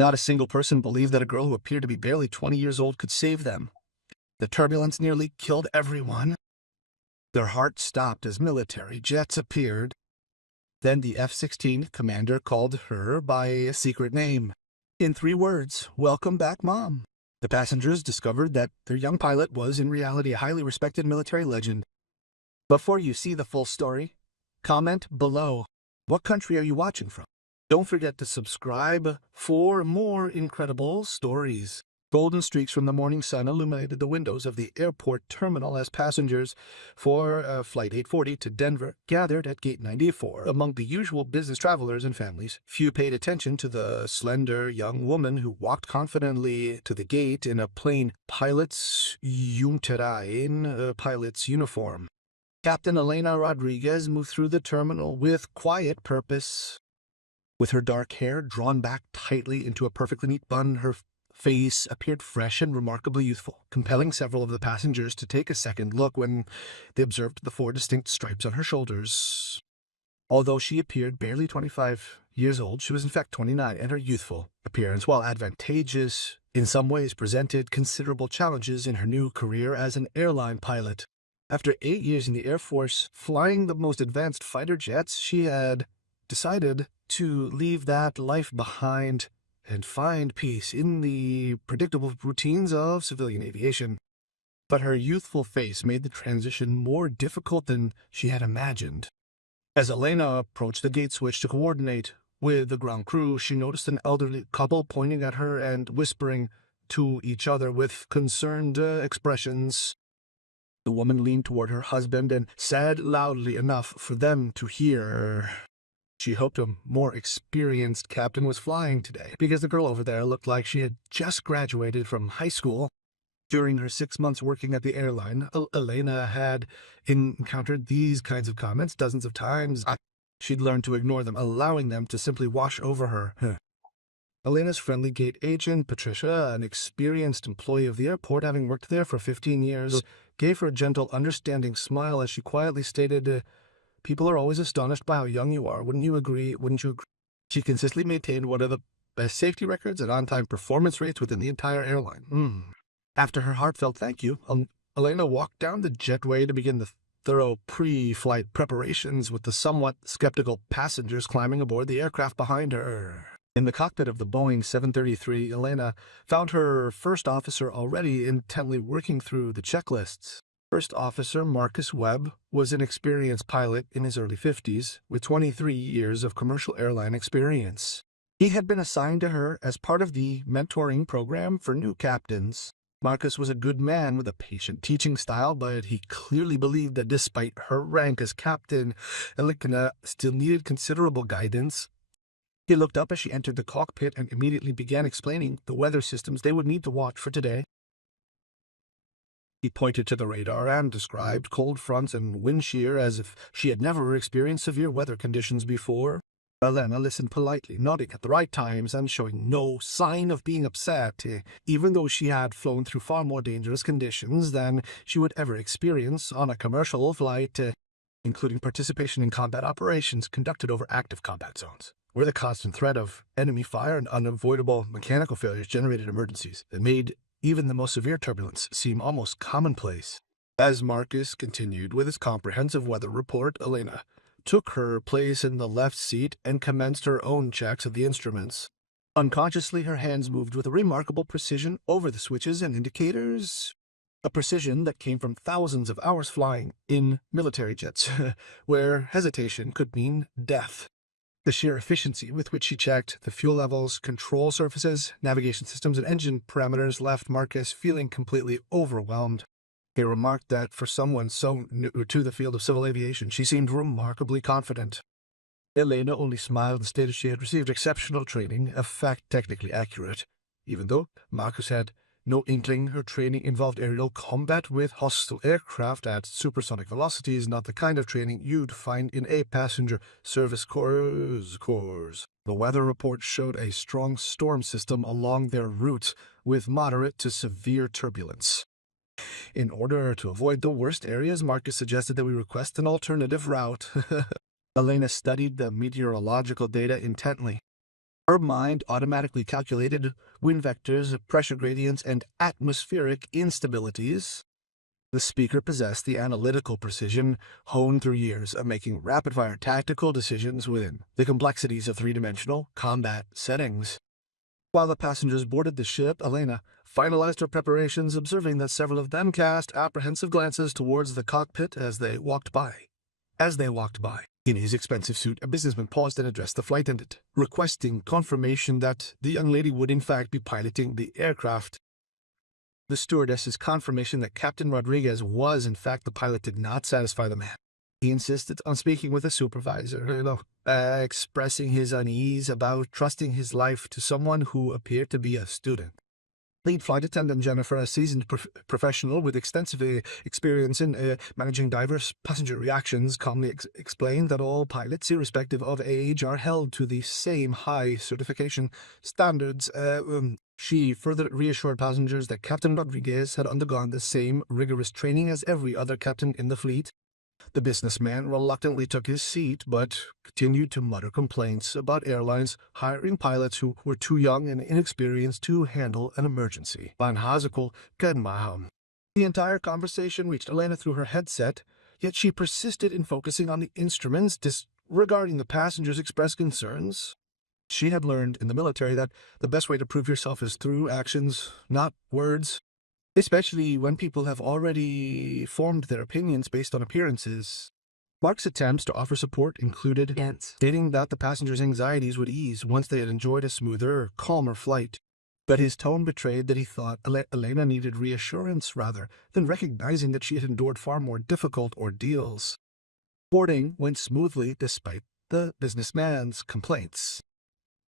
Not a single person believed that a girl who appeared to be barely 20 years old could save them. The turbulence nearly killed everyone. Their hearts stopped as military jets appeared. Then the F-16 commander called her by a secret name. In 3 words, "Welcome back, Mom." The passengers discovered that their young pilot was in reality a highly respected military legend. Before you see the full story, comment below. What country are you watching from? Don't forget to subscribe for more incredible stories. Golden streaks from the morning sun illuminated the windows of the airport terminal as passengers for Flight 840 to Denver gathered at Gate 94. Among the usual business travelers and families, few paid attention to the slender young woman who walked confidently to the gate in a plain pilot's uniform. Captain Elena Rodriguez moved through the terminal with quiet purpose. With her dark hair drawn back tightly into a perfectly neat bun, her face appeared fresh and remarkably youthful, compelling several of the passengers to take a second look when they observed the 4 distinct stripes on her shoulders. Although she appeared barely 25 years old, she was in fact 29, and her youthful appearance, while advantageous in some ways, presented considerable challenges in her new career as an airline pilot. After 8 years in the Air Force, flying the most advanced fighter jets, she had decided to leave that life behind and find peace in the predictable routines of civilian aviation. But her youthful face made the transition more difficult than she had imagined. As Elena approached the gate switch to coordinate with the ground crew, she noticed an elderly couple pointing at her and whispering to each other with concerned expressions. The woman leaned toward her husband and said loudly enough for them to hear. She hoped a more experienced captain was flying today, because the girl over there looked like she had just graduated from high school. During her 6 months working at the airline, Elena had encountered these kinds of comments dozens of times. She'd learned to ignore them, allowing them to simply wash over her. Elena's friendly gate agent, Patricia, an experienced employee of the airport, having worked there for 15 years, gave her a gentle, understanding smile as she quietly stated, "People are always astonished by how young you are. Wouldn't you agree? She consistently maintained one of the best safety records and on-time performance rates within the entire airline. After her heartfelt thank you, Elena walked down the jetway to begin the thorough pre-flight preparations, with the somewhat skeptical passengers climbing aboard the aircraft behind her. In the cockpit of the Boeing 733, Elena found her first officer already intently working through the checklists. First Officer Marcus Webb was an experienced pilot in his early 50s, with 23 years of commercial airline experience. He had been assigned to her as part of the mentoring program for new captains. Marcus was a good man with a patient teaching style, but he clearly believed that despite her rank as captain, Elena still needed considerable guidance. He looked up as she entered the cockpit and immediately began explaining the weather systems they would need to watch for today. He pointed to the radar and described cold fronts and wind shear as if she had never experienced severe weather conditions before. Elena listened politely, nodding at the right times and showing no sign of being upset, even though she had flown through far more dangerous conditions than she would ever experience on a commercial flight, including participation in combat operations conducted over active combat zones, where the constant threat of enemy fire and unavoidable mechanical failures generated emergencies that made even the most severe turbulence seem almost commonplace. As Marcus continued with his comprehensive weather report, Elena took her place in the left seat and commenced her own checks of the instruments. Unconsciously, her hands moved with a remarkable precision over the switches and indicators, a precision that came from thousands of hours flying in military jets, where hesitation could mean death. The sheer efficiency with which she checked the fuel levels, control surfaces, navigation systems, and engine parameters left Marcus feeling completely overwhelmed. He remarked that for someone so new to the field of civil aviation, she seemed remarkably confident. Elena only smiled and stated she had received exceptional training, a fact technically accurate, even though Marcus had no inkling her training involved aerial combat with hostile aircraft at supersonic velocities, not the kind of training you'd find in a passenger service course. The weather report showed a strong storm system along their route, with moderate to severe turbulence. In order to avoid the worst areas, Marcus suggested that we request an alternative route. Elena studied the meteorological data intently. Her mind automatically calculated wind vectors, pressure gradients, and atmospheric instabilities. The speaker possessed the analytical precision honed through years of making rapid-fire tactical decisions within the complexities of three-dimensional combat settings. While the passengers boarded the ship, Elena finalized her preparations, observing that several of them cast apprehensive glances towards the cockpit as they walked by. In his expensive suit, a businessman paused and addressed the flight attendant, requesting confirmation that the young lady would in fact be piloting the aircraft. The stewardess's confirmation that Captain Rodriguez was in fact the pilot did not satisfy the man. He insisted on speaking with a supervisor, expressing his unease about trusting his life to someone who appeared to be a student. Lead flight attendant Jennifer, a seasoned professional with extensive experience in managing diverse passenger reactions, calmly explained that all pilots, irrespective of age, are held to the same high certification standards. She further reassured passengers that Captain Rodriguez had undergone the same rigorous training as every other captain in the fleet. The businessman reluctantly took his seat, but continued to mutter complaints about airlines hiring pilots who were too young and inexperienced to handle an emergency. The entire conversation reached Elena through her headset, yet she persisted in focusing on the instruments, disregarding the passengers' expressed concerns. She had learned in the military that the best way to prove yourself is through actions, not words. Especially when people have already formed their opinions based on appearances. Mark's attempts to offer support included stating that the passengers' anxieties would ease once they had enjoyed a smoother, calmer flight. But his tone betrayed that he thought Elena needed reassurance rather than recognizing that she had endured far more difficult ordeals. Boarding went smoothly despite the businessman's complaints.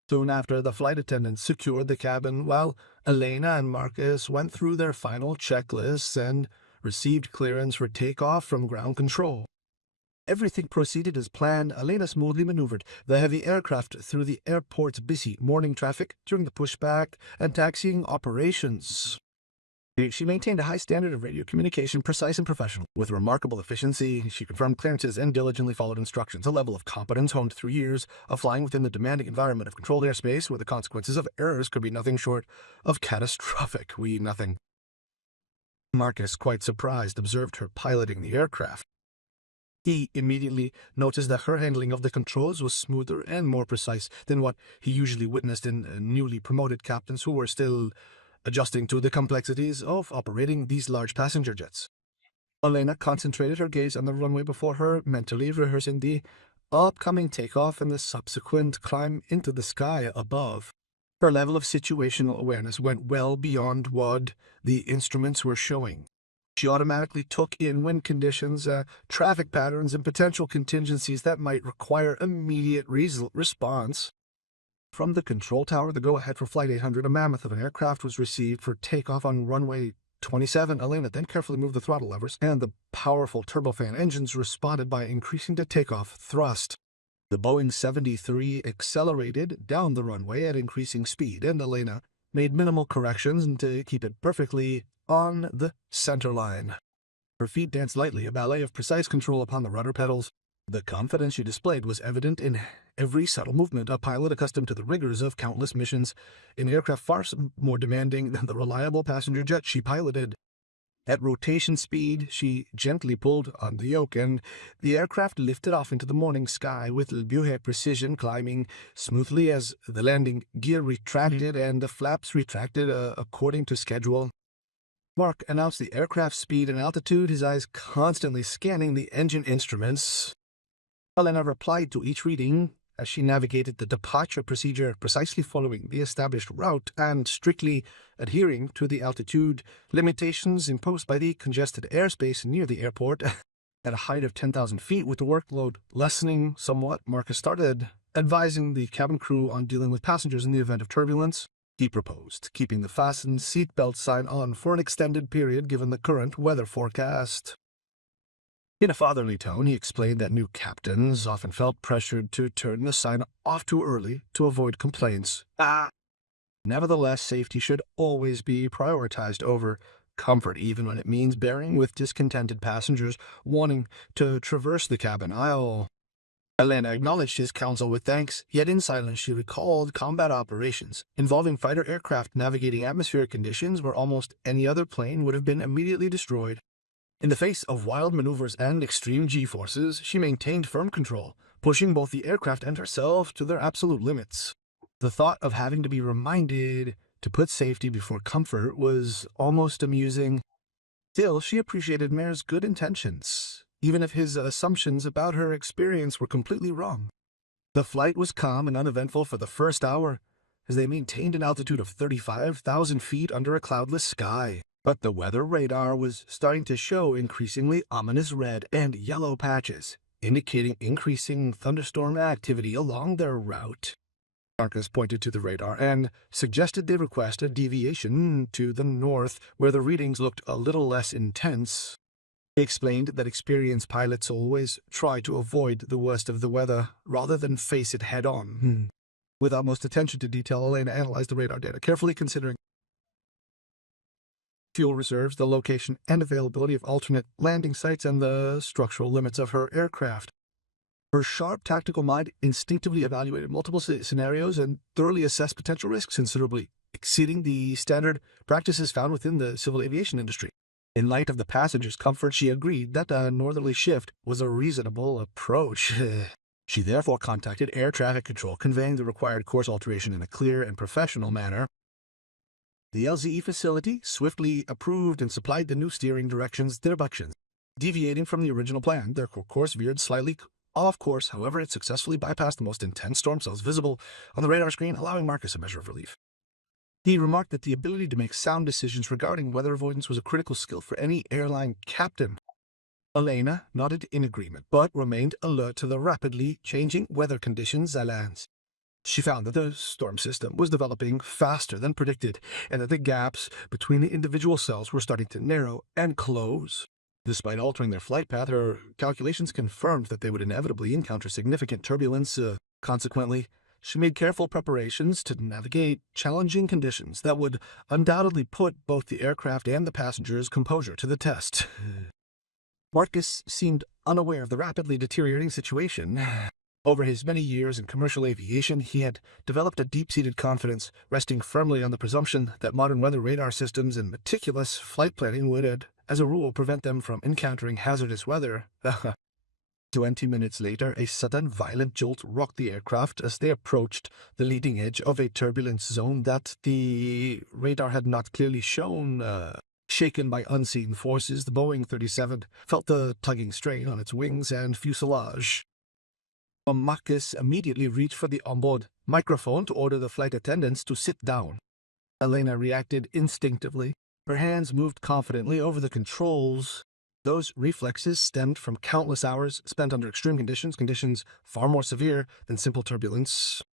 Soon after, the flight attendants secured the cabin while Elena and Marcus went through their final checklists and received clearance for takeoff from ground control. Everything proceeded as planned. Elena smoothly maneuvered the heavy aircraft through the airport's busy morning traffic during the pushback and taxiing operations. She maintained a high standard of radio communication, precise and professional. With remarkable efficiency, she confirmed clearances and diligently followed instructions, a level of competence honed through years of flying within the demanding environment of controlled airspace, where the consequences of errors could be nothing short of catastrophic. Marcus, quite surprised, observed her piloting the aircraft. He immediately noticed that her handling of the controls was smoother and more precise than what he usually witnessed in newly promoted captains who were still adjusting to the complexities of operating these large passenger jets. Elena concentrated her gaze on the runway before her, mentally rehearsing the upcoming takeoff and the subsequent climb into the sky above. Her level of situational awareness went well beyond what the instruments were showing. She automatically took in wind conditions, traffic patterns, and potential contingencies that might require immediate response. From the control tower, the go-ahead for Flight 800, a mammoth of an aircraft, was received for takeoff on runway 27. Elena then carefully moved the throttle levers, and the powerful turbofan engines responded by increasing the takeoff thrust. The Boeing 73 accelerated down the runway at increasing speed, and Elena made minimal corrections to keep it perfectly on the center line. Her feet danced lightly, a ballet of precise control upon the rudder pedals. The confidence she displayed was evident in every subtle movement, a pilot accustomed to the rigors of countless missions in aircraft far more demanding than the reliable passenger jet she piloted. At rotation speed, she gently pulled on the yoke, and the aircraft lifted off into the morning sky with buoy precision, climbing smoothly as the landing gear retracted and the flaps retracted according to schedule. Mark announced the aircraft's speed and altitude, his eyes constantly scanning the engine instruments. Elena replied to each reading as she navigated the departure procedure, precisely following the established route and strictly adhering to the altitude limitations imposed by the congested airspace near the airport. At a height of 10,000 feet, with the workload lessening somewhat, Marcus started advising the cabin crew on dealing with passengers in the event of turbulence. He proposed keeping the fastened seatbelt sign on for an extended period given the current weather forecast. In a fatherly tone, he explained that new captains often felt pressured to turn the sign off too early to avoid complaints. Nevertheless, safety should always be prioritized over comfort, even when it means bearing with discontented passengers wanting to traverse the cabin aisle. Elena acknowledged his counsel with thanks, yet in silence she recalled combat operations involving fighter aircraft navigating atmospheric conditions where almost any other plane would have been immediately destroyed. In the face of wild maneuvers and extreme G-forces, she maintained firm control, pushing both the aircraft and herself to their absolute limits. The thought of having to be reminded to put safety before comfort was almost amusing. Still, she appreciated Mare's good intentions, even if his assumptions about her experience were completely wrong. The flight was calm and uneventful for the first hour, as they maintained an altitude of 35,000 feet under a cloudless sky. But the weather radar was starting to show increasingly ominous red and yellow patches, indicating increasing thunderstorm activity along their route. Marcus pointed to the radar and suggested they request a deviation to the north, where the readings looked a little less intense. He explained that experienced pilots always try to avoid the worst of the weather, rather than face it head-on. With utmost attention to detail, Elena analyzed the radar data, carefully considering fuel reserves, the location and availability of alternate landing sites, and the structural limits of her aircraft. Her sharp tactical mind instinctively evaluated multiple scenarios and thoroughly assessed potential risks, considerably exceeding the standard practices found within the civil aviation industry. In light of the passengers' comfort, she agreed that a northerly shift was a reasonable approach. She therefore contacted air traffic control, conveying the required course alteration in a clear and professional manner. The LZE facility swiftly approved and supplied the new steering directions, deviating from the original plan. Their course veered slightly off course, however, it successfully bypassed the most intense storm cells visible on the radar screen, allowing Marcus a measure of relief. He remarked that the ability to make sound decisions regarding weather avoidance was a critical skill for any airline captain. Elena nodded in agreement, but remained alert to the rapidly changing weather conditions at land. She found that the storm system was developing faster than predicted, and that the gaps between the individual cells were starting to narrow and close. Despite altering their flight path, her calculations confirmed that they would inevitably encounter significant turbulence. Consequently, she made careful preparations to navigate challenging conditions that would undoubtedly put both the aircraft and the passengers' composure to the test. Marcus seemed unaware of the rapidly deteriorating situation. Over his many years in commercial aviation, he had developed a deep-seated confidence, resting firmly on the presumption that modern weather radar systems and meticulous flight planning would, as a rule, prevent them from encountering hazardous weather. 20 minutes later, a sudden violent jolt rocked the aircraft as they approached the leading edge of a turbulence zone that the radar had not clearly shown. Shaken by unseen forces, the Boeing 37 felt the tugging strain on its wings and fuselage. Marcus immediately reached for the onboard microphone to order the flight attendants to sit down. Elena reacted instinctively. Her hands moved confidently over the controls. Those reflexes stemmed from countless hours spent under extreme conditions far more severe than simple turbulence.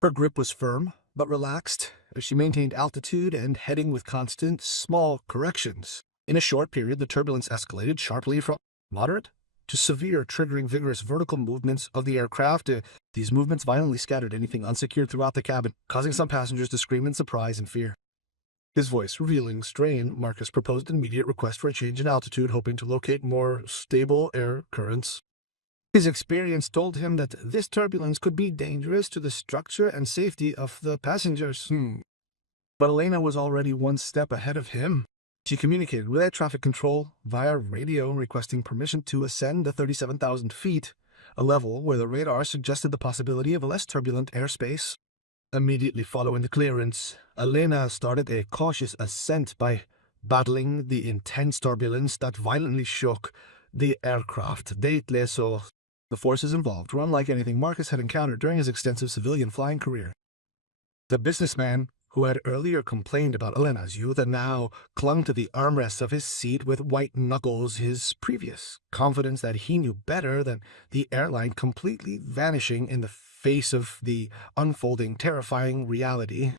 Her grip was firm, but relaxed, as she maintained altitude and heading with constant, small corrections. In a short period, the turbulence escalated sharply from moderate to severe, triggering vigorous vertical movements of the aircraft. These movements violently scattered anything unsecured throughout the cabin, causing some passengers to scream in surprise and fear. His voice revealing strain, Marcus proposed an immediate request for a change in altitude, hoping to locate more stable air currents. His experience told him that this turbulence could be dangerous to the structure and safety of the passengers. But Elena was already one step ahead of him. She communicated with air traffic control via radio, requesting permission to ascend to 37,000 feet, a level where the radar suggested the possibility of a less turbulent airspace. Immediately following the clearance, Elena started a cautious ascent by battling the intense turbulence that violently shook the aircraft. The forces involved were unlike anything Marcus had encountered during his extensive civilian flying career. The businessman, who had earlier complained about Elena's youth and now clung to the armrests of his seat with white knuckles, his previous confidence that he knew better than the airline completely vanishing in the face of the unfolding, terrifying reality.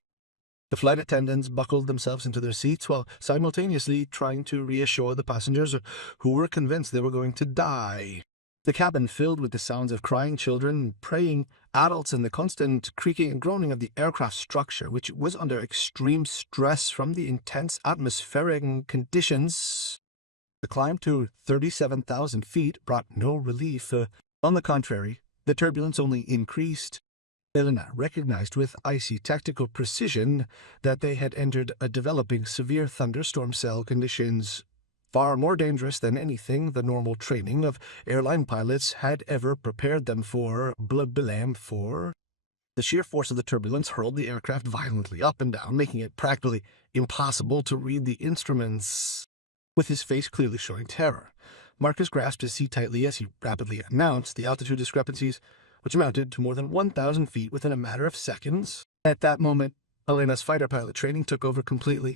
The flight attendants buckled themselves into their seats while simultaneously trying to reassure the passengers who were convinced they were going to die. The cabin filled with the sounds of crying children, praying adults, and the constant creaking and groaning of the aircraft structure, which was under extreme stress from the intense atmospheric conditions. The climb to 37,000 feet brought no relief. On the contrary, The turbulence only increased. Elena recognized with icy tactical precision that they had entered a developing severe thunderstorm cell conditions, far more dangerous than anything the normal training of airline pilots had ever prepared them for. The sheer force of the turbulence hurled the aircraft violently up and down, making it practically impossible to read the instruments. With his face clearly showing terror, Marcus grasped his seat tightly as he rapidly announced the altitude discrepancies, which amounted to more than 1,000 feet within a matter of seconds. At that moment, Elena's fighter pilot training took over completely.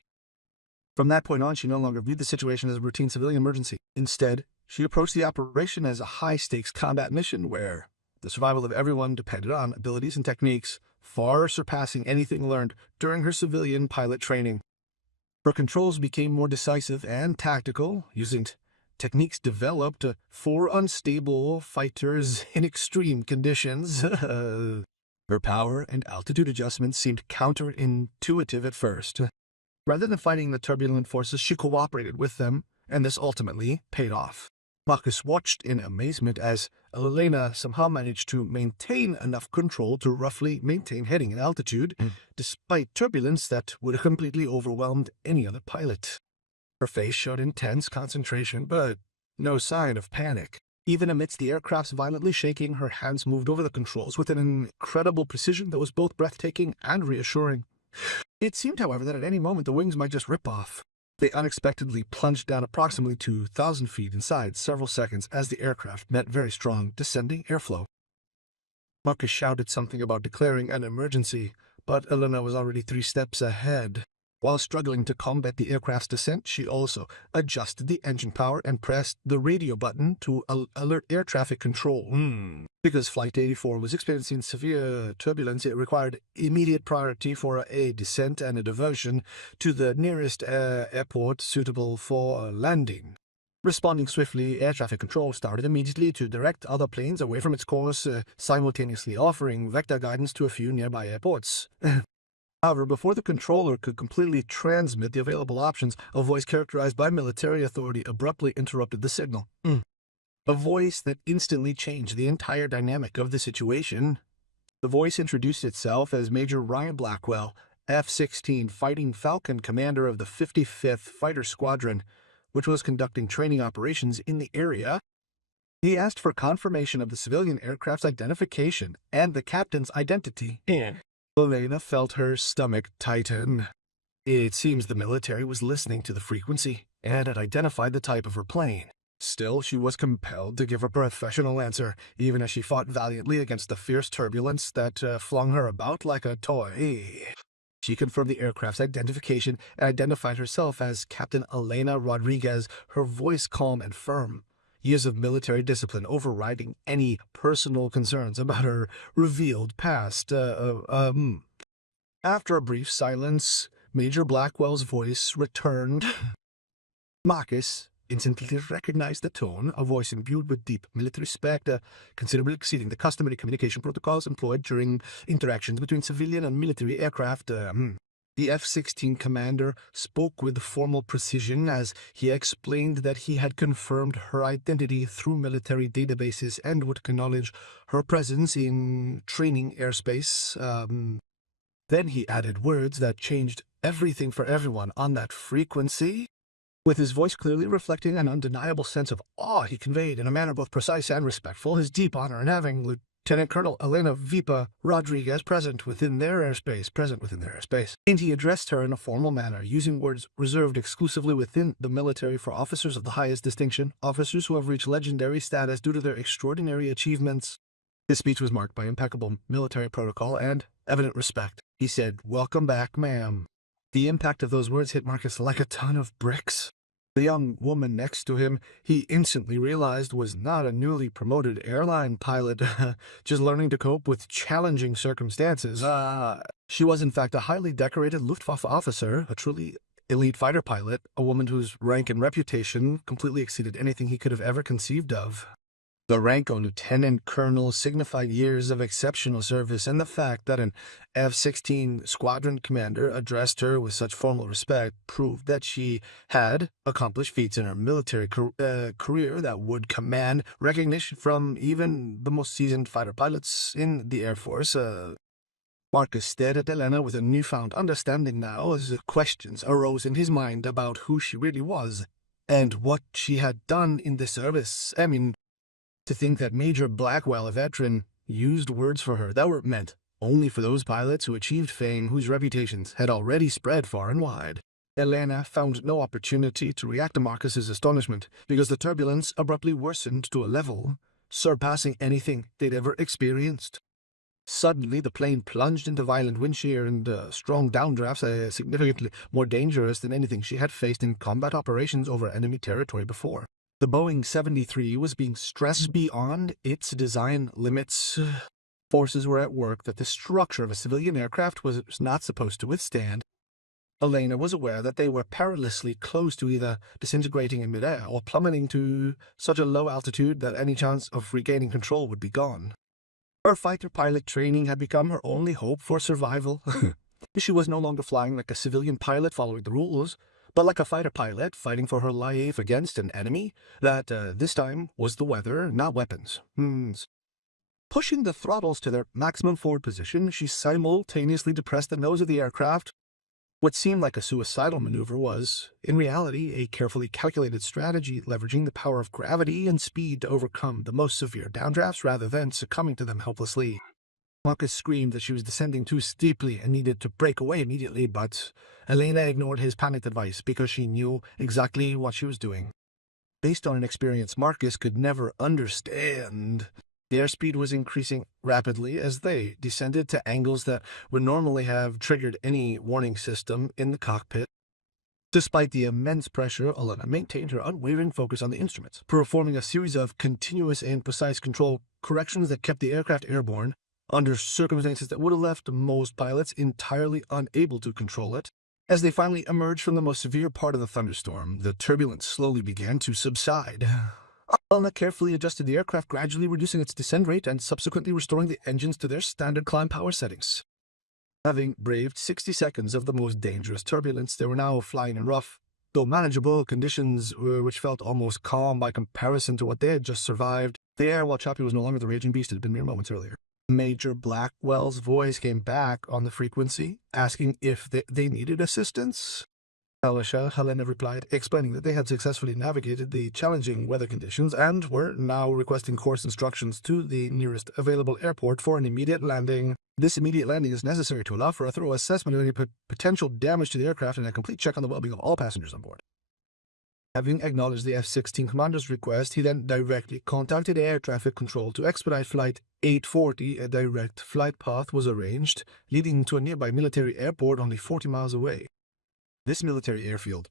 From that point on, she no longer viewed the situation as a routine civilian emergency. Instead, she approached the operation as a high-stakes combat mission where the survival of everyone depended on abilities and techniques far surpassing anything learned during her civilian pilot training. Her controls became more decisive and tactical, using techniques developed for unstable fighters in extreme conditions. Her power and altitude adjustments seemed counterintuitive at first. Rather than fighting the turbulent forces, she cooperated with them, and this ultimately paid off. Marcus watched in amazement as Elena somehow managed to maintain enough control to roughly maintain heading at altitude, despite turbulence that would have completely overwhelmed any other pilot. Her face showed intense concentration, but no sign of panic. Even amidst the aircraft's violently shaking, her hands moved over the controls with an incredible precision that was both breathtaking and reassuring. It seemed, however, that at any moment the wings might just rip off. They unexpectedly plunged down approximately 2,000 feet inside several seconds as the aircraft met very strong descending airflow. Marcus shouted something about declaring an emergency, but Elena was already 3 steps ahead. While struggling to combat the aircraft's descent, she also adjusted the engine power and pressed the radio button to alert air traffic control. Because Flight 84 was experiencing severe turbulence, it required immediate priority for a descent and a diversion to the nearest airport suitable for landing. Responding swiftly, air traffic control started immediately to direct other planes away from its course, simultaneously offering vector guidance to a few nearby airports. However, before the controller could completely transmit the available options, a voice characterized by military authority abruptly interrupted the signal. A voice that instantly changed the entire dynamic of the situation. The voice introduced itself as Major Ryan Blackwell, F-16 Fighting Falcon commander of the 55th Fighter Squadron, which was conducting training operations in the area. He asked for confirmation of the civilian aircraft's identification and the captain's identity. Elena felt her stomach tighten. It seems the military was listening to the frequency and had identified the type of her plane. Still, she was compelled to give a professional answer, even as she fought valiantly against the fierce turbulence that flung her about like a toy. She confirmed the aircraft's identification and identified herself as Captain Elena Rodriguez, her voice calm and firm, years of military discipline overriding any personal concerns about her revealed past. After a brief silence, Major Blackwell's voice returned. Marcus instantly recognized the tone, a voice imbued with deep military respect, considerably exceeding the customary communication protocols employed during interactions between civilian and military aircraft. The F-16 commander spoke with formal precision as he explained that he had confirmed her identity through military databases and would acknowledge her presence in training airspace. Then he added words that changed everything for everyone on that frequency. With his voice clearly reflecting an undeniable sense of awe, he conveyed in a manner both precise and respectful his deep honor in having Lieutenant Colonel Elena Vipa Rodriguez present within their airspace. And he addressed her in a formal manner, using words reserved exclusively within the military for officers of the highest distinction, officers who have reached legendary status due to their extraordinary achievements. His speech was marked by impeccable military protocol and evident respect. He said, "Welcome back, ma'am." The impact of those words hit Marcus like a ton of bricks. The young woman next to him, he instantly realized, was not a newly promoted airline pilot, just learning to cope with challenging circumstances. She was in fact a highly decorated Luftwaffe officer, a truly elite fighter pilot, a woman whose rank and reputation completely exceeded anything he could have ever conceived of. The rank of lieutenant colonel signified years of exceptional service, and the fact that an F-16 squadron commander addressed her with such formal respect proved that she had accomplished feats in her military career that would command recognition from even the most seasoned fighter pilots in the Air Force. Marcus stared at Elena with a newfound understanding now as questions arose in his mind about who she really was and what she had done in the service. I mean, to think that Major Blackwell, a veteran, used words for her that were meant only for those pilots who achieved fame whose reputations had already spread far and wide. Elena found no opportunity to react to Marcus's astonishment, because the turbulence abruptly worsened to a level surpassing anything they'd ever experienced. Suddenly, the plane plunged into violent wind shear and strong downdrafts, significantly more dangerous than anything she had faced in combat operations over enemy territory before. The Boeing 73 was being stressed beyond its design limits. Forces were at work that the structure of a civilian aircraft was not supposed to withstand. Elena was aware that they were perilously close to either disintegrating in midair or plummeting to such a low altitude that any chance of regaining control would be gone. Her fighter pilot training had become her only hope for survival. She was no longer flying like a civilian pilot following the rules, but like a fighter pilot fighting for her life against an enemy that, this time, was the weather, not weapons. Pushing the throttles to their maximum forward position, she simultaneously depressed the nose of the aircraft. What seemed like a suicidal maneuver was, in reality, a carefully calculated strategy leveraging the power of gravity and speed to overcome the most severe downdrafts rather than succumbing to them helplessly. Marcus screamed that she was descending too steeply and needed to break away immediately, but Elena ignored his panicked advice because she knew exactly what she was doing. Based on an experience Marcus could never understand, the airspeed was increasing rapidly as they descended to angles that would normally have triggered any warning system in the cockpit. Despite the immense pressure, Elena maintained her unwavering focus on the instruments, performing a series of continuous and precise control corrections that kept the aircraft airborne, under circumstances that would have left most pilots entirely unable to control it. As they finally emerged from the most severe part of the thunderstorm, the turbulence slowly began to subside. Elena carefully adjusted the aircraft, gradually reducing its descent rate and subsequently restoring the engines to their standard climb power settings. Having braved 60 seconds of the most dangerous turbulence, they were now flying in rough, though manageable, conditions which felt almost calm by comparison to what they had just survived. The air, while choppy, was no longer the raging beast it had been mere moments earlier. Major Blackwell's voice came back on the frequency, asking if they needed assistance. Helena replied, explaining that they had successfully navigated the challenging weather conditions and were now requesting course instructions to the nearest available airport for an immediate landing. This immediate landing is necessary to allow for a thorough assessment of any potential damage to the aircraft and a complete check on the well-being of all passengers on board. Having acknowledged the F-16 commander's request, he then directly contacted air traffic control to expedite Flight 840. A direct flight path was arranged, leading to a nearby military airport only 40 miles away. This military airfield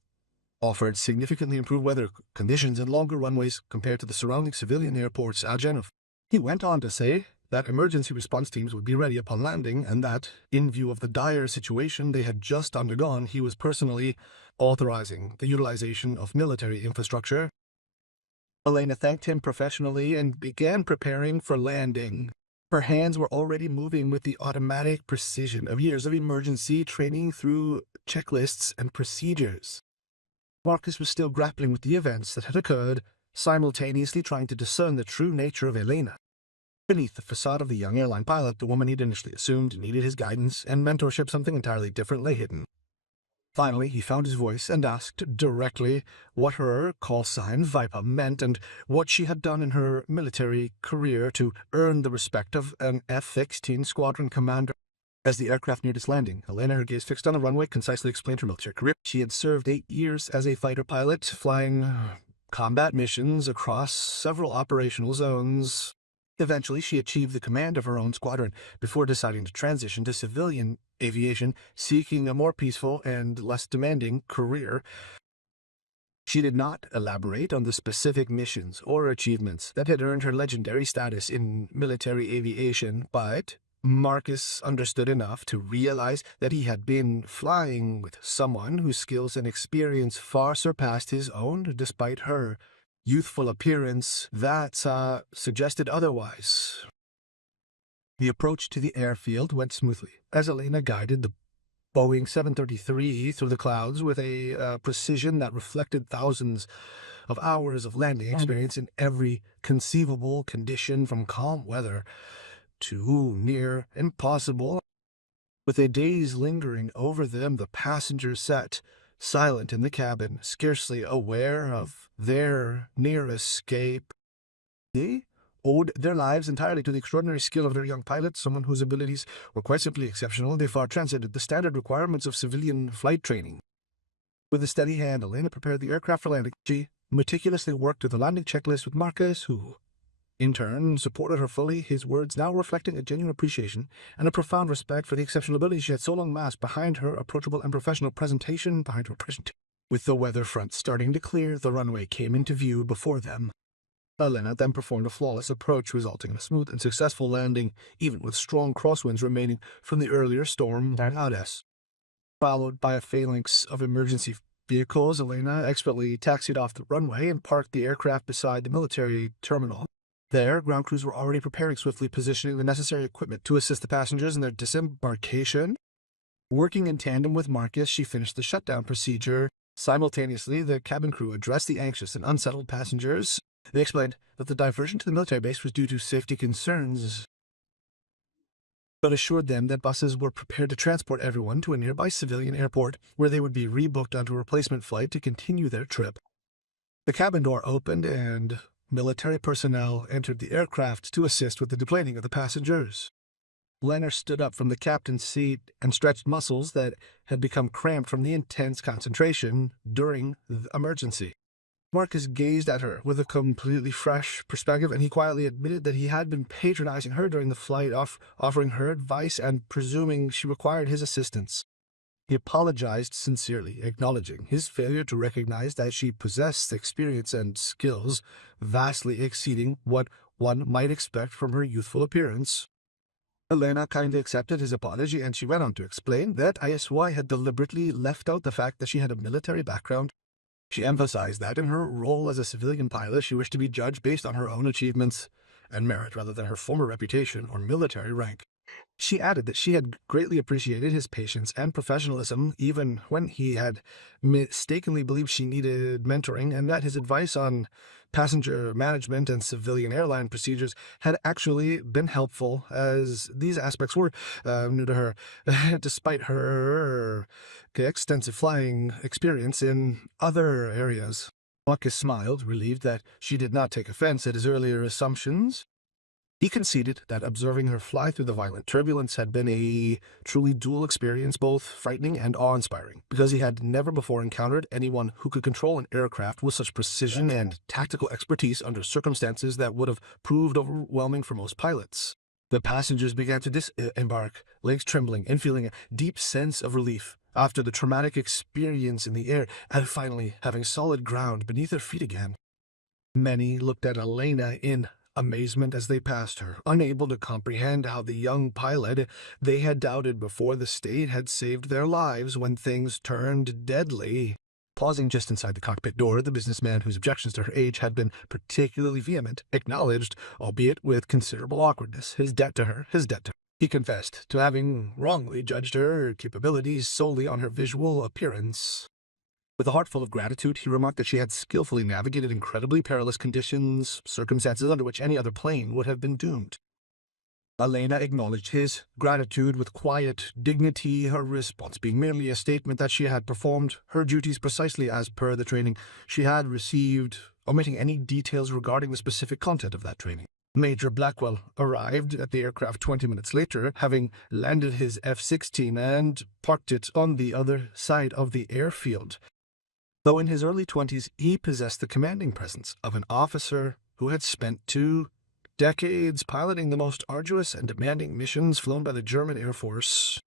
offered significantly improved weather conditions and longer runways compared to the surrounding civilian airports at Geneva. He went on to say that emergency response teams would be ready upon landing, and that, in view of the dire situation they had just undergone, he was personally authorizing the utilization of military infrastructure. Elena thanked him professionally and began preparing for landing. Her hands were already moving with the automatic precision of years of emergency training through checklists and procedures. Marcus was still grappling with the events that had occurred, simultaneously trying to discern the true nature of Elena. Beneath the facade of the young airline pilot, the woman he'd initially assumed needed his guidance and mentorship. Something entirely different lay hidden. Finally, he found his voice and asked directly what her call sign Viper meant and what she had done in her military career to earn the respect of an F-16 squadron commander. As the aircraft neared its landing, Elena, her gaze fixed on the runway, concisely explained her military career. She had served 8 years as a fighter pilot, flying combat missions across several operational zones. Eventually, she achieved the command of her own squadron before deciding to transition to civilian aviation, seeking a more peaceful and less demanding career. She did not elaborate on the specific missions or achievements that had earned her legendary status in military aviation, but Marcus understood enough to realize that he had been flying with someone whose skills and experience far surpassed his own, despite her youthful appearance that suggested otherwise. The approach to the airfield went smoothly, as Elena guided the Boeing 733 through the clouds with a precision that reflected thousands of hours of landing experience in every conceivable condition, from calm weather to near impossible. With a daze lingering over them, the passengers sat silent in the cabin, scarcely aware of their near escape. They owed their lives entirely to the extraordinary skill of their young pilot, someone whose abilities were quite simply exceptional. They far transcended the standard requirements of civilian flight training. With a steady hand, Elena prepared the aircraft for landing. She meticulously worked through the landing checklist with Marcus, who, in turn, supported her fully, his words now reflecting a genuine appreciation and a profound respect for the exceptional abilities she had so long masked behind her approachable and professional presentation. With the weather front starting to clear, the runway came into view before them. Elena then performed a flawless approach, resulting in a smooth and successful landing, even with strong crosswinds remaining from the earlier storm. Followed by a phalanx of emergency vehicles, Elena expertly taxied off the runway and parked the aircraft beside the military terminal. There, ground crews were already preparing, swiftly positioning the necessary equipment to assist the passengers in their disembarkation. Working in tandem with Marcus, she finished the shutdown procedure. Simultaneously, the cabin crew addressed the anxious and unsettled passengers. They explained that the diversion to the military base was due to safety concerns, but assured them that buses were prepared to transport everyone to a nearby civilian airport, where they would be rebooked onto a replacement flight to continue their trip. The cabin door opened, and military personnel entered the aircraft to assist with the deplaning of the passengers. Leonard stood up from the captain's seat and stretched muscles that had become cramped from the intense concentration during the emergency. Marcus gazed at her with a completely fresh perspective, and he quietly admitted that he had been patronizing her during the flight, offering her advice and presuming she required his assistance. He apologized sincerely, acknowledging his failure to recognize that she possessed experience and skills vastly exceeding what one might expect from her youthful appearance. Elena kindly accepted his apology, and she went on to explain that ISY had deliberately left out the fact that she had a military background. She emphasized that in her role as a civilian pilot, she wished to be judged based on her own achievements and merit rather than her former reputation or military rank. She added that she had greatly appreciated his patience and professionalism, even when he had mistakenly believed she needed mentoring, and that his advice on passenger management and civilian airline procedures had actually been helpful, as these aspects were new to her, despite her extensive flying experience in other areas. Marcus smiled, relieved that she did not take offense at his earlier assumptions. He conceded that observing her fly through the violent turbulence had been a truly dual experience, both frightening and awe-inspiring, because he had never before encountered anyone who could control an aircraft with such precision and tactical expertise under circumstances that would have proved overwhelming for most pilots. The passengers began to disembark, legs trembling and feeling a deep sense of relief after the traumatic experience in the air, and finally having solid ground beneath their feet again. Many looked at Elena in amazement as they passed her, unable to comprehend how the young pilot they had doubted before the state had saved their lives when things turned deadly. Pausing just inside the cockpit door, the businessman, whose objections to her age had been particularly vehement, acknowledged, albeit with considerable awkwardness, his debt to her. He confessed to having wrongly judged her capabilities solely on her visual appearance. With a heart full of gratitude, he remarked that she had skillfully navigated incredibly perilous conditions, circumstances under which any other plane would have been doomed. Elena acknowledged his gratitude with quiet dignity, her response being merely a statement that she had performed her duties precisely as per the training she had received, omitting any details regarding the specific content of that training. Major Blackwell arrived at the aircraft 20 minutes later, having landed his F-16 and parked it on the other side of the airfield. Though in his early 20s, he possessed the commanding presence of an officer who had spent 2 decades piloting the most arduous and demanding missions flown by the German Air Force.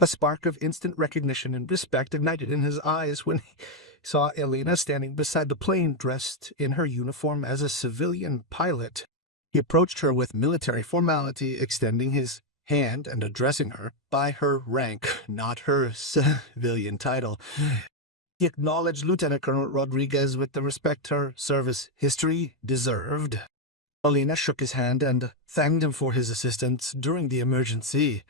A spark of instant recognition and respect ignited in his eyes when he saw Elena standing beside the plane, dressed in her uniform as a civilian pilot. He approached her with military formality, extending his hand and addressing her by her rank, not her civilian title. He acknowledged Lieutenant Colonel Rodriguez with the respect her service history deserved. Elena shook his hand and thanked him for his assistance during the emergency.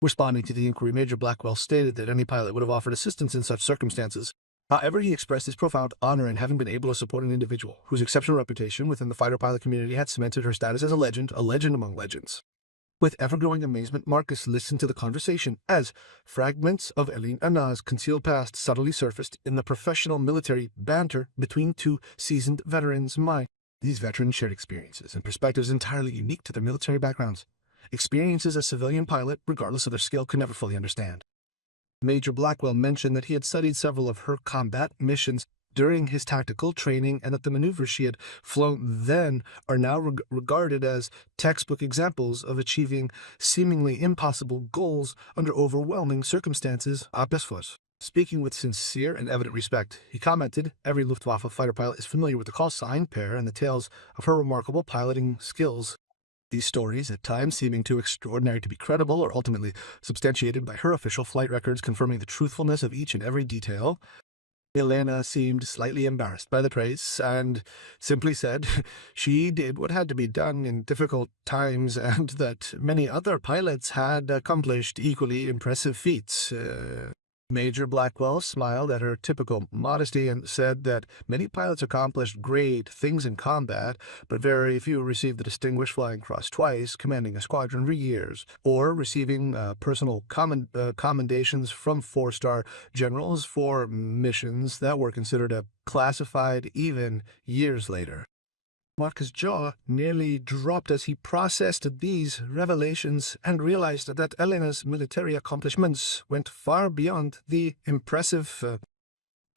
Responding to the inquiry, Major Blackwell stated that any pilot would have offered assistance in such circumstances. However, he expressed his profound honor in having been able to support an individual whose exceptional reputation within the fighter-pilot community had cemented her status as a legend among legends. With ever-growing amazement, Marcus listened to the conversation as fragments of Elena's concealed past subtly surfaced in the professional military banter between two seasoned veterans. These veterans shared experiences and perspectives entirely unique to their military backgrounds. Experiences a civilian pilot, regardless of their skill, could never fully understand. Major Blackwell mentioned that he had studied several of her combat missions during his tactical training and that the maneuvers she had flown then are now regarded as textbook examples of achieving seemingly impossible goals under overwhelming circumstances. Speaking with sincere and evident respect, he commented, every Luftwaffe fighter pilot is familiar with the call sign pair and the tales of her remarkable piloting skills. These stories, at times seeming too extraordinary to be credible, are ultimately substantiated by her official flight records confirming the truthfulness of each and every detail. Elena seemed slightly embarrassed by the praise, and simply said she did what had to be done in difficult times, and that many other pilots had accomplished equally impressive feats. Major Blackwell smiled at her typical modesty and said that many pilots accomplished great things in combat, but very few received the Distinguished Flying Cross twice, commanding a squadron for years, or receiving personal commendations from four-star generals for missions that were considered classified even years later. Marcus' jaw nearly dropped as he processed these revelations and realized that Elena's military accomplishments went far beyond the impressive.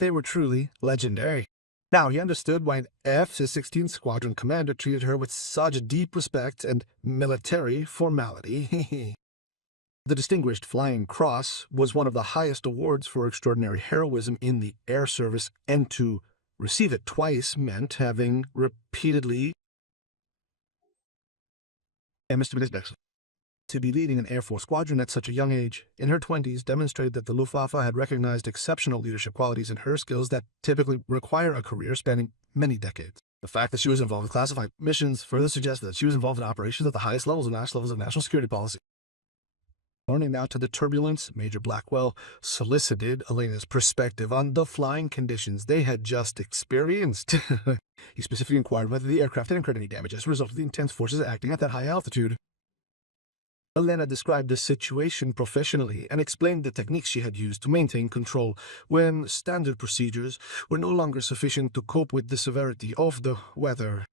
They were truly legendary. Now he understood why an F-16 squadron commander treated her with such deep respect and military formality. The Distinguished Flying Cross was one of the highest awards for extraordinary heroism in the air service, and to receive it twice meant having repeatedly to be leading an Air Force squadron at such a young age. In her 20s, demonstrated that the Luftwaffe had recognized exceptional leadership qualities in her skills that typically require a career spanning many decades. The fact that she was involved in classified missions further suggests that she was involved in operations at the highest levels of national security policy. Turning now to the turbulence, Major Blackwell solicited Elena's perspective on the flying conditions they had just experienced. He specifically inquired whether the aircraft had incurred any damage as a result of the intense forces acting at that high altitude. Elena described the situation professionally and explained the techniques she had used to maintain control when standard procedures were no longer sufficient to cope with the severity of the weather.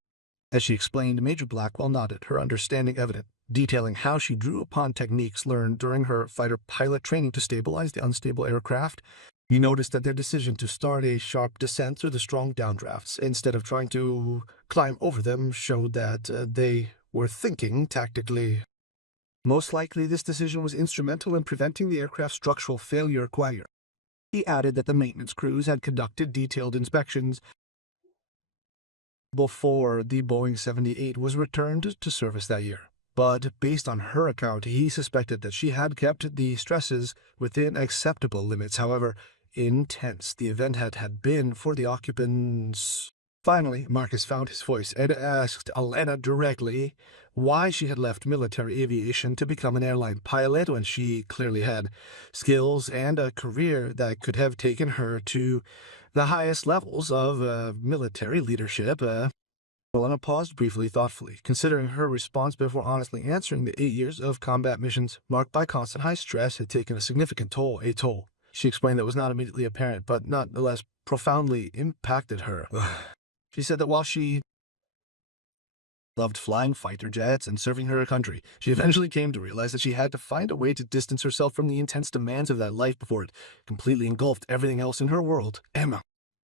As she explained, Major Blackwell nodded, her understanding evident, detailing how she drew upon techniques learned during her fighter pilot training to stabilize the unstable aircraft. He noticed that their decision to start a sharp descent through the strong downdrafts instead of trying to climb over them showed that they were thinking tactically. Most likely, this decision was instrumental in preventing the aircraft's structural failure. He added that the maintenance crews had conducted detailed inspections before the Boeing 78 was returned to service that year. But based on her account, he suspected that she had kept the stresses within acceptable limits, however intense the event had been for the occupants. Finally, Marcus found his voice and asked Elena directly why she had left military aviation to become an airline pilot when she clearly had skills and a career that could have taken her to the highest levels of military leadership. Elena paused briefly, thoughtfully, considering her response before honestly answering. The 8 years of combat missions, marked by constant high stress, had taken a significant toll. She explained that was not immediately apparent, but nonetheless profoundly impacted her. She said that while she loved flying fighter jets and serving her country, she eventually came to realize that she had to find a way to distance herself from the intense demands of that life before it completely engulfed everything else in her world.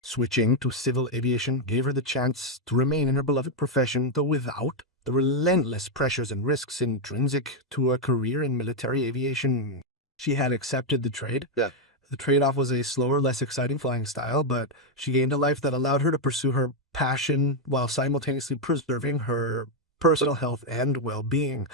Switching to civil aviation gave her the chance to remain in her beloved profession, though without the relentless pressures and risks intrinsic to a career in military aviation. She had accepted the trade. The trade-off was a slower, less exciting flying style, but she gained a life that allowed her to pursue her passion while simultaneously preserving her personal health and well-being.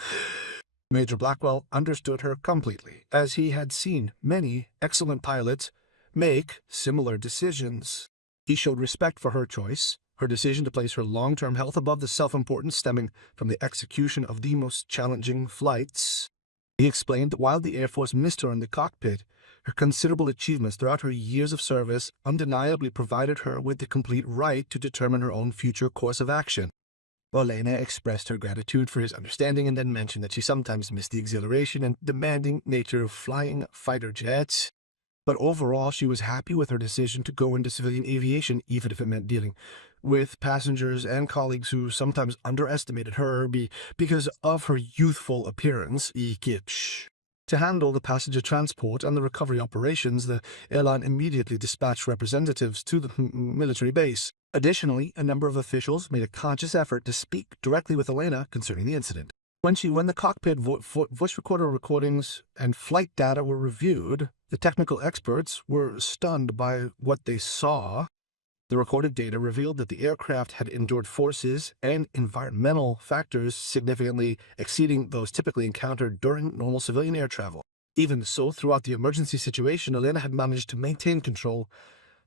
Major Blackwell understood her completely, as he had seen many excellent pilots make similar decisions. He showed respect for her choice, her decision to place her long-term health above the self-importance stemming from the execution of the most challenging flights. He explained that while the Air Force missed her in the cockpit, her considerable achievements throughout her years of service undeniably provided her with the complete right to determine her own future course of action. Elena expressed her gratitude for his understanding and then mentioned that she sometimes missed the exhilaration and demanding nature of flying fighter jets. But overall, she was happy with her decision to go into civilian aviation, even if it meant dealing with passengers and colleagues who sometimes underestimated her because of her youthful appearance. To handle the passenger transport and the recovery operations, the airline immediately dispatched representatives to the military base. Additionally, a number of officials made a conscious effort to speak directly with Elena concerning the incident. When the cockpit voice recorder recordings and flight data were reviewed, the technical experts were stunned by what they saw. The recorded data revealed that the aircraft had endured forces and environmental factors significantly exceeding those typically encountered during normal civilian air travel. Even so, throughout the emergency situation, Elena had managed to maintain control,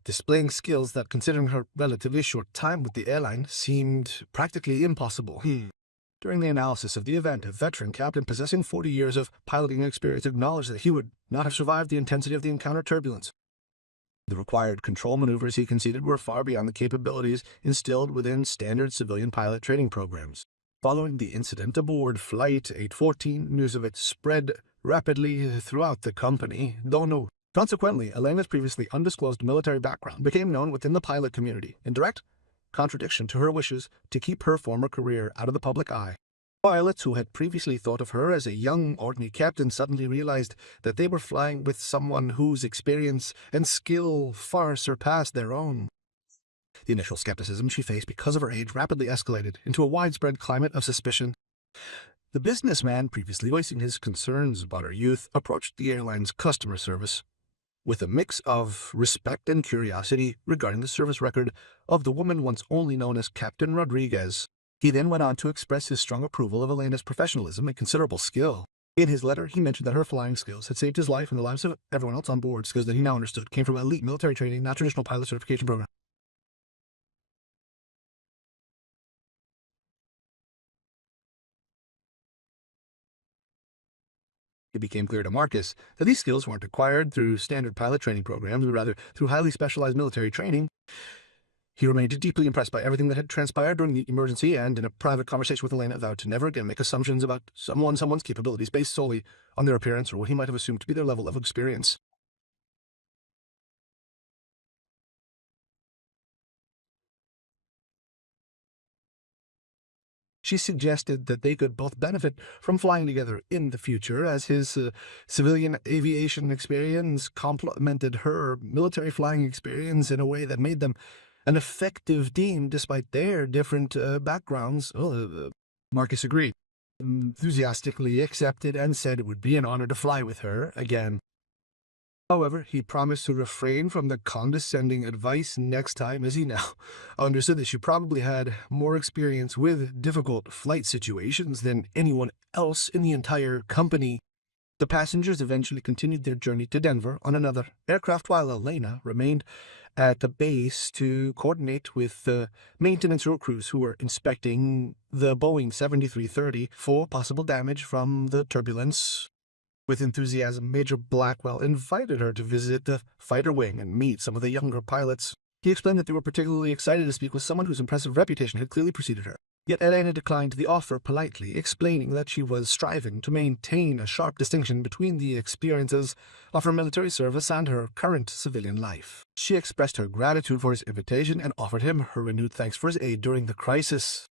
displaying skills that, considering her relatively short time with the airline, seemed practically impossible. During the analysis of the event, a veteran captain possessing 40 years of piloting experience acknowledged that he would not have survived the intensity of the encounter turbulence. The required control maneuvers, he conceded, were far beyond the capabilities instilled within standard civilian pilot training programs. Following the incident aboard Flight 814, news of it spread rapidly throughout the company, though no. Consequently, Elena's previously undisclosed military background became known within the pilot community, in direct contradiction to her wishes to keep her former career out of the public eye. Pilots who had previously thought of her as a young, ordinary captain suddenly realized that they were flying with someone whose experience and skill far surpassed their own. The initial skepticism she faced because of her age rapidly escalated into a widespread climate of suspicion. The businessman, previously voicing his concerns about her youth, approached the airline's customer service with a mix of respect and curiosity regarding the service record of the woman once only known as Captain Rodriguez. He then went on to express his strong approval of Elena's professionalism and considerable skill. In his letter, he mentioned that her flying skills had saved his life and the lives of everyone else on board, skills that he now understood came from elite military training, not traditional pilot certification program. It became clear to Marcus that these skills weren't acquired through standard pilot training programs, but rather through highly specialized military training. He remained deeply impressed by everything that had transpired during the emergency and, in a private conversation with Elena, vowed to never again make assumptions about someone's capabilities based solely on their appearance or what he might have assumed to be their level of experience. She suggested that they could both benefit from flying together in the future, as his civilian aviation experience complemented her military flying experience in a way that made them an effective team despite their different backgrounds. Marcus agreed, enthusiastically accepted, and said it would be an honor to fly with her again. However, he promised to refrain from the condescending advice next time, as he now understood that she probably had more experience with difficult flight situations than anyone else in the entire company. The passengers eventually continued their journey to Denver on another aircraft, while Elena remained at the base to coordinate with the maintenance road crews who were inspecting the Boeing 7330 for possible damage from the turbulence. With enthusiasm, Major Blackwell invited her to visit the fighter wing and meet some of the younger pilots. He explained that they were particularly excited to speak with someone whose impressive reputation had clearly preceded her. Yet Elena declined the offer politely, explaining that she was striving to maintain a sharp distinction between the experiences of her military service and her current civilian life. She expressed her gratitude for his invitation and offered him her renewed thanks for his aid during the crisis.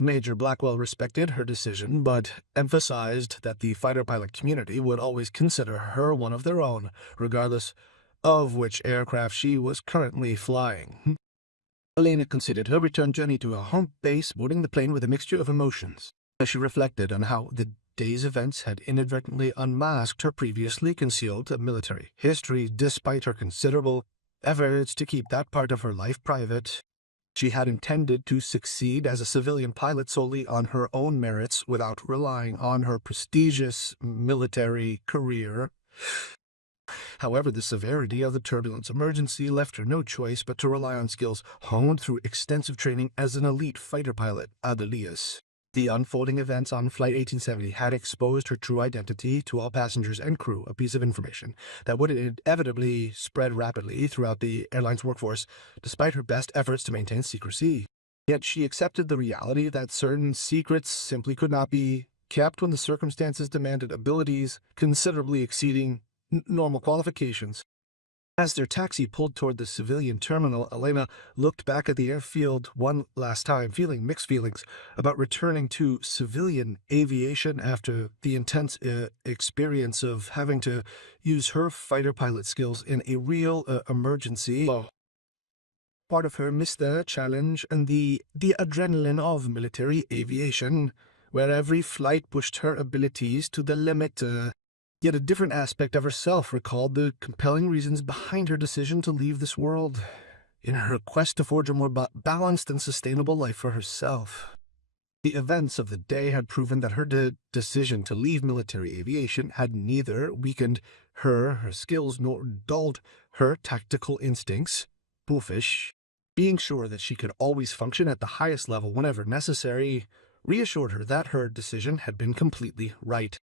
Major Blackwell respected her decision, but emphasized that the fighter pilot community would always consider her one of their own, regardless of which aircraft she was currently flying. Elena considered her return journey to her home base, boarding the plane with a mixture of emotions, as she reflected on how the day's events had inadvertently unmasked her previously concealed military history, despite her considerable efforts to keep that part of her life private. She had intended to succeed as a civilian pilot solely on her own merits without relying on her prestigious military career. However, the severity of the turbulence emergency left her no choice but to rely on skills honed through extensive training as an elite fighter pilot, Adelias. The unfolding events on Flight 1870 had exposed her true identity to all passengers and crew, a piece of information that would inevitably spread rapidly throughout the airline's workforce, despite her best efforts to maintain secrecy. Yet she accepted the reality that certain secrets simply could not be kept when the circumstances demanded abilities considerably exceeding normal qualifications. As their taxi pulled toward the civilian terminal, Elena looked back at the airfield one last time, feeling mixed feelings about returning to civilian aviation after the intense experience of having to use her fighter pilot skills in a real emergency. Part of her missed the challenge and the adrenaline of military aviation, where every flight pushed her abilities to the limit. Yet a different aspect of herself recalled the compelling reasons behind her decision to leave this world, in her quest to forge a more balanced and sustainable life for herself. The events of the day had proven that her decision to leave military aviation had neither weakened her skills nor dulled her tactical instincts. Boofish, being sure that she could always function at the highest level whenever necessary, reassured her that her decision had been completely right.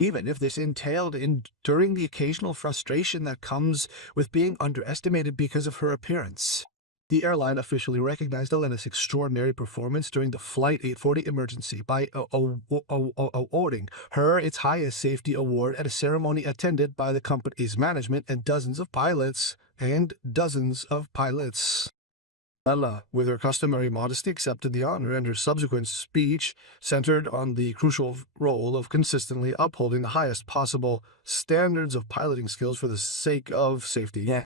Even if this entailed enduring the occasional frustration that comes with being underestimated because of her appearance. The airline officially recognized Elena's extraordinary performance during the Flight 840 emergency by awarding her its highest safety award at a ceremony attended by the company's management and dozens of pilots. Ella, with her customary modesty, accepted the honor, and her subsequent speech centered on the crucial role of consistently upholding the highest possible standards of piloting skills for the sake of safety,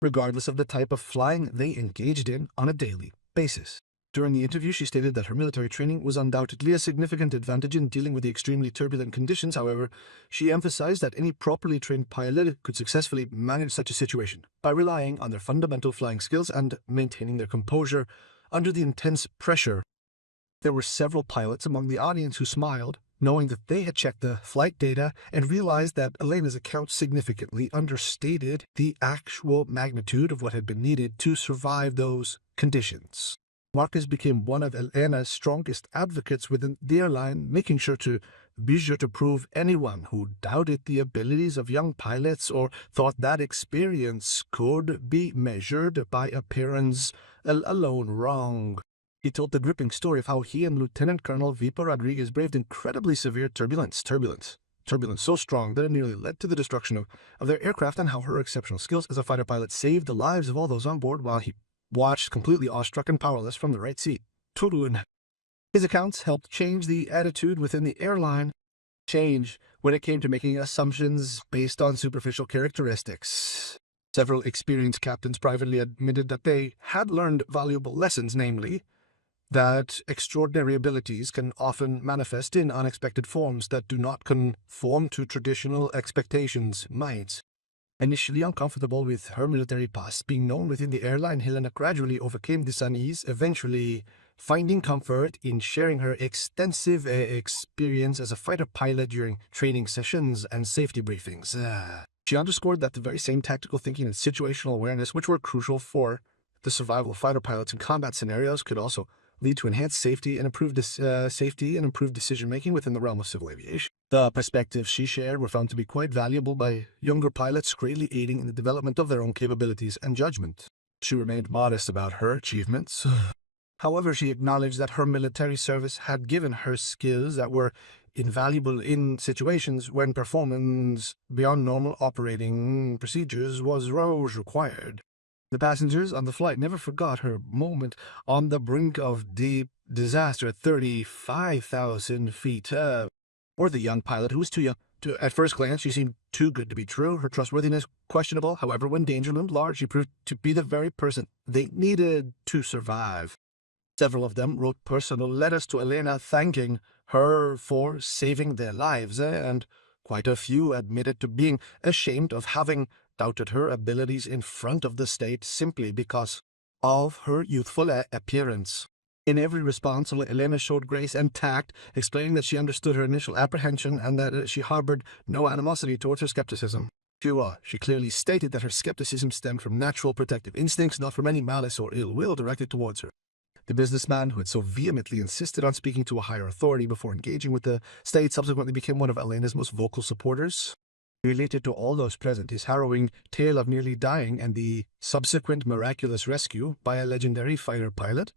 regardless of the type of flying they engaged in on a daily basis. During the interview, she stated that her military training was undoubtedly a significant advantage in dealing with the extremely turbulent conditions. However, she emphasized that any properly trained pilot could successfully manage such a situation by relying on their fundamental flying skills and maintaining their composure under the intense pressure. There were several pilots among the audience who smiled, knowing that they had checked the flight data and realized that Elena's account significantly understated the actual magnitude of what had been needed to survive those conditions. Marcus became one of Elena's strongest advocates within the airline, making sure to prove anyone who doubted the abilities of young pilots or thought that experience could be measured by appearance alone wrong. He told the gripping story of how he and Lieutenant Colonel Vipa Rodriguez braved incredibly severe turbulence so strong that it nearly led to the destruction of their aircraft, and how her exceptional skills as a fighter pilot saved the lives of all those on board while he watched completely awestruck and powerless from the right seat. Turun. His accounts helped change the attitude within the airline, when it came to making assumptions based on superficial characteristics. Several experienced captains privately admitted that they had learned valuable lessons, namely, that extraordinary abilities can often manifest in unexpected forms that do not conform to traditional expectations. Initially uncomfortable with her military past being known within the airline, Helena gradually overcame this unease, eventually finding comfort in sharing her extensive experience as a fighter pilot during training sessions and safety briefings. She underscored that the very same tactical thinking and situational awareness which were crucial for the survival of fighter pilots in combat scenarios could also lead to enhanced safety and improved decision-making within the realm of civil aviation. The perspectives she shared were found to be quite valuable by younger pilots, greatly aiding in the development of their own capabilities and judgment. She remained modest about her achievements. However, she acknowledged that her military service had given her skills that were invaluable in situations when performance beyond normal operating procedures was required. The passengers on the flight never forgot her moment on the brink of deep disaster at 35,000 feet, or the young pilot who was too young. At first glance, she seemed too good to be true, her trustworthiness questionable. However, when danger loomed large, she proved to be the very person they needed to survive. Several of them wrote personal letters to Elena thanking her for saving their lives, and quite a few admitted to being ashamed of having doubted her abilities in front of the state simply because of her youthful appearance. In every response, Elena showed grace and tact, explaining that she understood her initial apprehension and that she harbored no animosity towards her skepticism. She clearly stated that her skepticism stemmed from natural protective instincts, not from any malice or ill will directed towards her. The businessman who had so vehemently insisted on speaking to a higher authority before engaging with the state subsequently became one of Elena's most vocal supporters. He related to all those present his harrowing tale of nearly dying and the subsequent miraculous rescue by a legendary fighter pilot.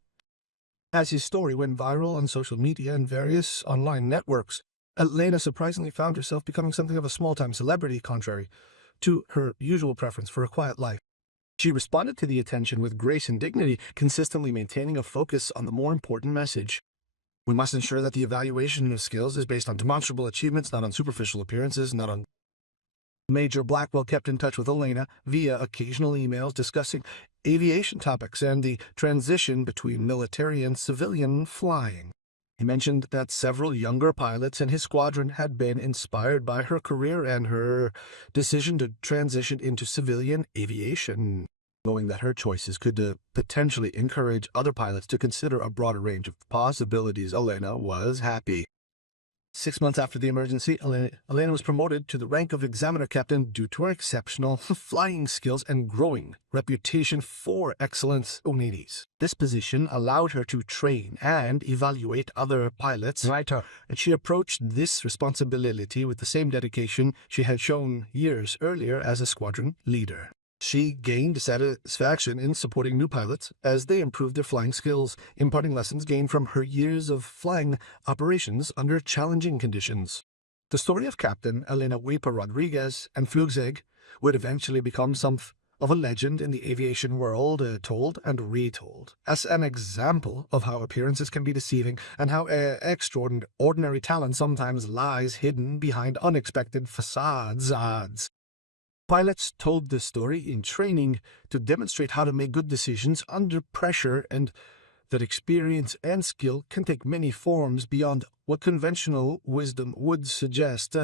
As his story went viral on social media and various online networks, Elena surprisingly found herself becoming something of a small-time celebrity, contrary to her usual preference for a quiet life. She responded to the attention with grace and dignity, consistently maintaining a focus on the more important message. We must ensure that the evaluation of skills is based on demonstrable achievements, not on superficial appearances, not on... Major Blackwell kept in touch with Elena via occasional emails discussing aviation topics and the transition between military and civilian flying. He mentioned that several younger pilots in his squadron had been inspired by her career and her decision to transition into civilian aviation, knowing that her choices could potentially encourage other pilots to consider a broader range of possibilities. Elena was happy. 6 months after the emergency, Elena was promoted to the rank of examiner captain due to her exceptional flying skills and growing reputation for excellence. This position allowed her to train and evaluate other pilots, and she approached this responsibility with the same dedication she had shown years earlier as a squadron leader. She gained satisfaction in supporting new pilots as they improved their flying skills, imparting lessons gained from her years of flying operations under challenging conditions. The story of Captain Elena Weeper Rodriguez and Flugzeug would eventually become something of a legend in the aviation world, told and retold, as an example of how appearances can be deceiving and how extraordinary talent sometimes lies hidden behind unexpected facades. Pilots told this story in training to demonstrate how to make good decisions under pressure, and that experience and skill can take many forms beyond what conventional wisdom would suggest.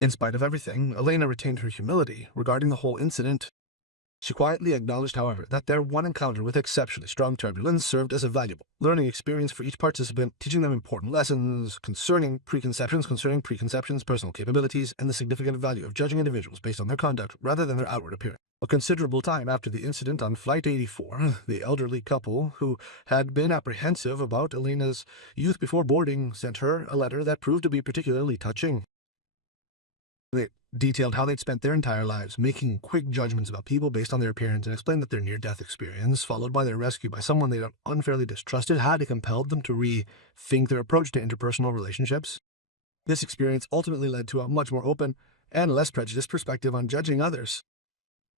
In spite of everything, Elena retained her humility regarding the whole incident. She quietly acknowledged, however, that their one encounter with exceptionally strong turbulence served as a valuable learning experience for each participant, teaching them important lessons concerning preconceptions, personal capabilities, and the significant value of judging individuals based on their conduct rather than their outward appearance. A considerable time after the incident on Flight 84, the elderly couple, who had been apprehensive about Elena's youth before boarding, sent her a letter that proved to be particularly touching. They detailed how they'd spent their entire lives making quick judgments about people based on their appearance, and explained that their near-death experience, followed by their rescue by someone they unfairly distrusted, had compelled them to rethink their approach to interpersonal relationships. This experience ultimately led to a much more open and less prejudiced perspective on judging others.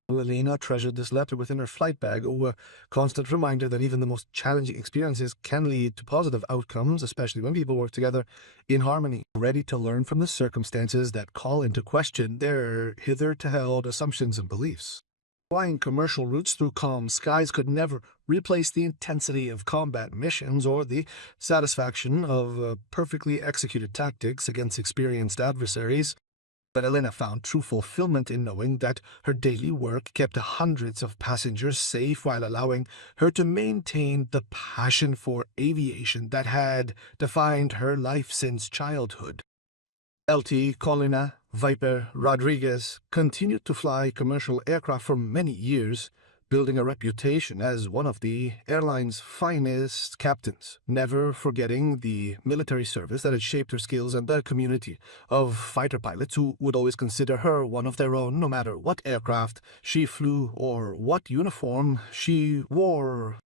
Elena treasured this letter within her flight bag, a constant reminder that even the most challenging experiences can lead to positive outcomes, especially when people work together in harmony, ready to learn from the circumstances that call into question their hitherto held assumptions and beliefs. Flying commercial routes through calm skies could never replace the intensity of combat missions or the satisfaction of perfectly executed tactics against experienced adversaries. But Elena found true fulfillment in knowing that her daily work kept hundreds of passengers safe while allowing her to maintain the passion for aviation that had defined her life since childhood. L.T. Colina Viper Rodriguez continued to fly commercial aircraft for many years, building a reputation as one of the airline's finest captains, never forgetting the military service that had shaped her skills and the community of fighter pilots who would always consider her one of their own, no matter what aircraft she flew or what uniform she wore.